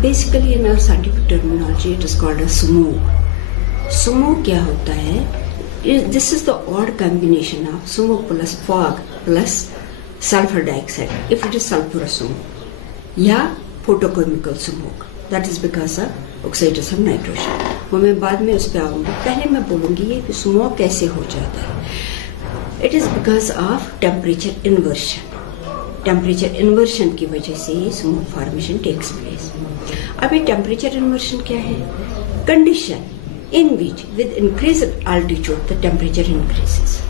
Basically, in our scientific terminology, it is called a smoke. Smoke क्या होता है? This is the odd combination of smoke plus fog plus sulfur dioxide. If it is sulfurous smoke, या photochemical smoke, that is because of oxidation of nitrogen. वो मैं बाद में उस पर आऊंगी. पहले मैं बोलूंगी ये कि smoke कैसे हो जाता है. It is because of temperature inversion. Temperature inversion की वजह से ये स्मोक फॉर्मेशन टेक्स प्लेस. अब ये टेम्परेचर इन्वर्शन क्या है? Condition in which with increase altitude the temperature increases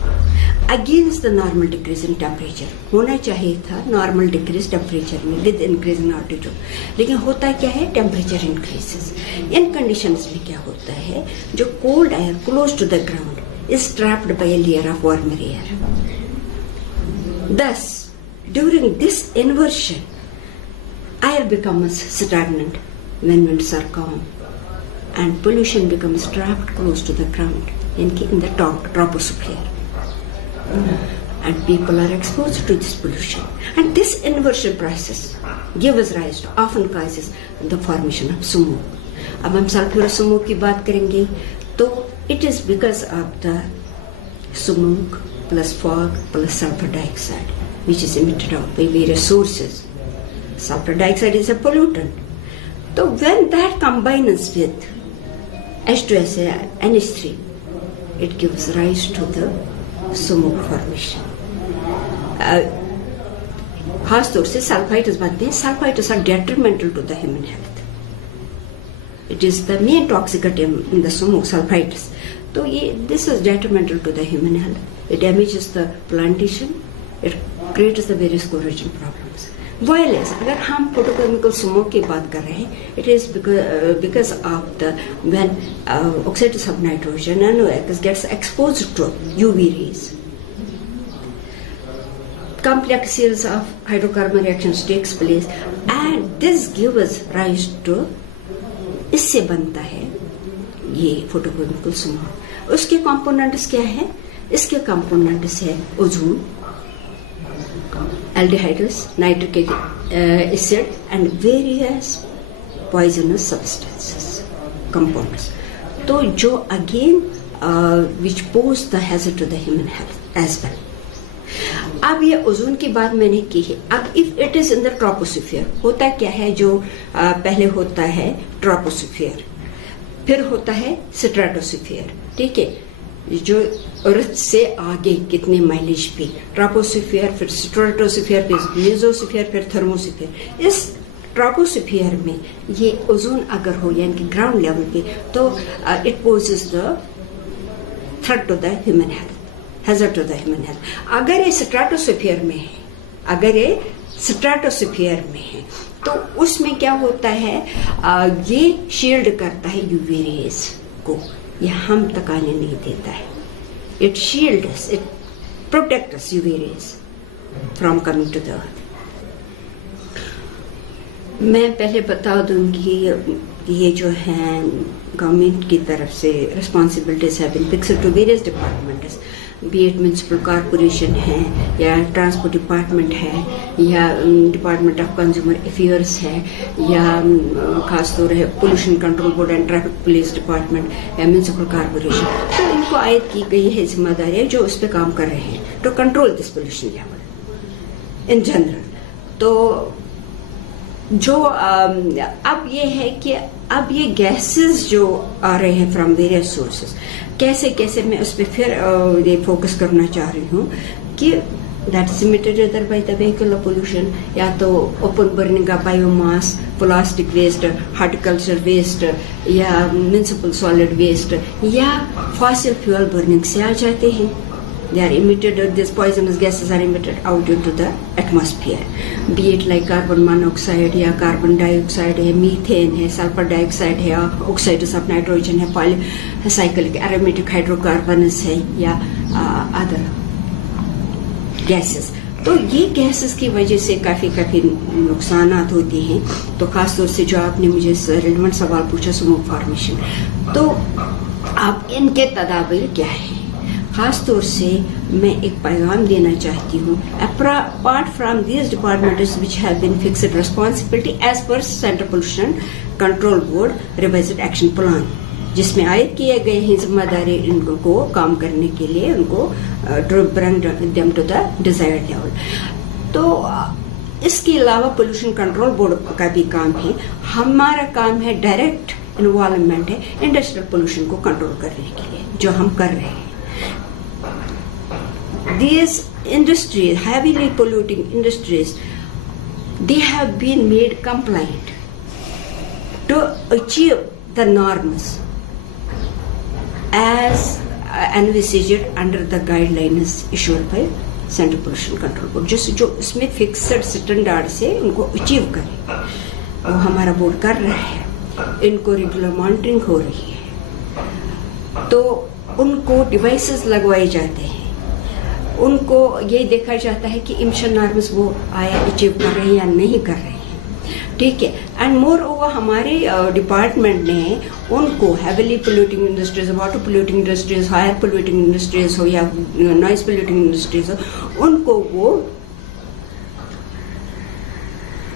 against the normal decrease in temperature. होना चाहिए था नॉर्मल डिक्रीज टेम्परेचर में विद इंक्रीज इन अल्टीट्यूड, लेकिन होता क्या है? Temperature increases. इन कंडीशंस में क्या होता है? जो cold air close to the ground is trapped by a layer of warmer air. Thus, during this inversion, air becomes stagnant when winds are calm, and pollution becomes trapped close to the ground in the troposphere. And people are exposed to this pollution. And this inversion process gives rise to, often causes the formation of smoke. अब हम sulfurous smoke की बात करेंगे तो it is because of the smoke plus fog plus sulfur dioxide, which is emitted out by various sources. Sulfur dioxide is a pollutant. So when that combines with H2SO NH3, it gives rise to the smoke formation. खास तौर से sulphides बनते हैं. Sulphides are detrimental to the human health. It is the main toxicity in the smoke, sulfides. तो ये this is detrimental to the human health. It damages the plantation. It creates the various corrosion problems. While अगर हम photochemical smoke की बात कर रहे हैं, it is because of the when oxidation of nitrogen and gets exposed to UV rays, complex series of hydrocarbon reactions takes place, and this gives rise to, इससे बनता है ये photochemical smoke. उसके components क्या है? इसके components है ozone, aldehydes, nitric acid, and various poisonous substances, compounds. तो जो again which pose the hazard to the human health as well. अब ये ओजोन की बात मैंने की है. अब if it is in the troposphere, होता क्या है? जो पहले होता है ट्रोपोस्फीयर, फिर होता है स्ट्रेटोस्फीयर. ठीक है, जो अर्थ से आगे कितने माइलेज पे ट्रोपोस्फीयर, फिर स्ट्रेटोस्फीयर, फिर मेसोस्फीयर, फिर थर्मोस्फीयर. इस ट्रोपोस्फीयर में ये ओजोन अगर हो यानी कि ग्राउंड लेवल पे, तो it poses the threat to the human health, hazard to the human health. अगर ये स्ट्रेटोस्फीयर में है, अगर ये स्ट्रेटोस्फीयर में है, तो उसमें क्या होता है? ये शील्ड करता है यूवी रेज को, ये हम तक आने नहीं देता है. It shields, it protects UV rays from coming to the earth. मैं पहले बता दूंगी ये जो है गवर्नमेंट की तरफ से responsibilities have been fixed to various departments, be it municipal corporation है या ट्रांसपोर्ट डिपार्टमेंट है या डिपार्टमेंट ऑफ कंज्यूमर अफेयर्स है या खासतौर है pollution control board and traffic police department या म्यूनसिपल कॉरपोरेशन. तो इनको आयद की गई है जिम्मेदारियां जो उस पर काम कर रहे हैं to control this pollution level in general. तो जो अब ये है कि अब ये गैसेस जो आ रहे हैं फ्रॉम वेरियस सोर्सेस, कैसे कैसे मैं उस पर फिर ये फोकस करना चाह रही हूँ कि that is emitted other by the vehicle pollution, या तो open burning of biomass, plastic waste, horticulture waste, या म्यूनिसिपल सॉलिड वेस्ट, या फॉसिल फ्यूल बर्निंग से आ जाते हैं. They are emitted, these poisonous gases are emitted out into the atmosphere, be it like carbon monoxide या carbon dioxide है, methane है, sulphur dioxide है, ऑक्साइड्स ऑफ नाइट्रोजन है, पॉलीसाइक्लिक एरोमेटिक हाइड्रोकार्बन्स है, या अदर गैसेस. तो ये गैसेस की वजह से काफी नुकसानात होती हैं. तो खासतौर से जो आपने मुझे रिलेवेंट सवाल पूछा स्मोक फॉर्मेशन, तो आप इनके तदाबीर क्या है? खास तौर से मैं एक पैगाम देना चाहती हूँ, apart from these departments which have been fixed responsibility as per Central Pollution Control Board revised action plan, जिसमें आयद किए गए हैं जिम्मेदारी इनको काम करने के लिए, उनको to bring them to the desired level। तो इसके अलावा पोल्यूशन कंट्रोल बोर्ड का भी काम है। हमारा काम है, डायरेक्ट इन्वॉल्वमेंट है इंडस्ट्रियल पोल्यूशन को कंट्रोल करने के लिए, जो हम कर रहे हैं। These industries, heavily polluting industries, they have been made compliant to achieve the norms as envisaged under the guidelines issued by central pollution control board, जो इसमें फिक्स्ड स्टैंडर्ड से उनको अचीव करें, वो हमारा बोर्ड कर रहा है। इनको रेगुलर मॉनिटरिंग हो रही है, तो उनको डिवाइसेस लगवाए जाते हैं, उनको ये देखा जाता है कि इमिशन नॉर्म्स वो आया अचीव कर रहे हैं या नहीं कर रहे हैं, ठीक है। एंड मोर ओवर हमारे डिपार्टमेंट ने उनको heavily polluting industries, water polluting industries, higher polluting industries हो या नॉइज पोल्यूटिंग इंडस्ट्रीज हो, उनको वो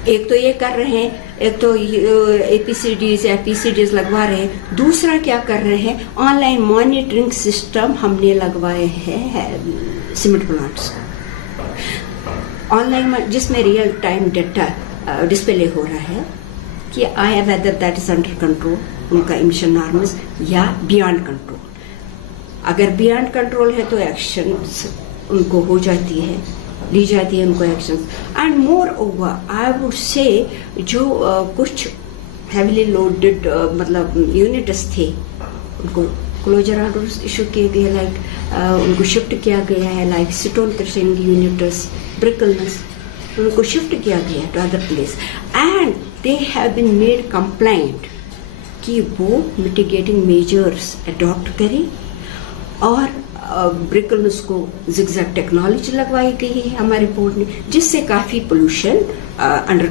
एक तो ये कर रहे हैं, एक तो एपीसीडीज या पीसीडीज लगवा रहे हैं, दूसरा क्या कर रहे हैं, ऑनलाइन मॉनिटरिंग सिस्टम हमने लगवाए हैं सीमेंट प्लांट्स ऑनलाइन, जिसमें रियल टाइम डेटा डिस्प्ले हो रहा है कि आया whether that is under control, उनका इमिशन नॉर्म्स या बियॉन्ड कंट्रोल। अगर बियॉन्ड कंट्रोल है तो एक्शन उनको हो जाती है, ली जाती है उनको action. And more over I would say जो कुछ हैवीली लोडेड मतलब यूनिट्स थे, उनको क्लोजर ऑर्डर्स इशू किए गए, लाइक उनको शिफ्ट किया गया है, like stone crushing units, brick kilns, उनको शिफ्ट किया गया to other place and they have been made complaint कि वो मिटिगेटिंग मेजर्स अडॉप्ट करें। और ब्रिकलनेस को जिगजैग टेक्नोलॉजी लगवाई गई है हमारे बोर्ड ने, जिससे काफी पोल्यूशन अंडर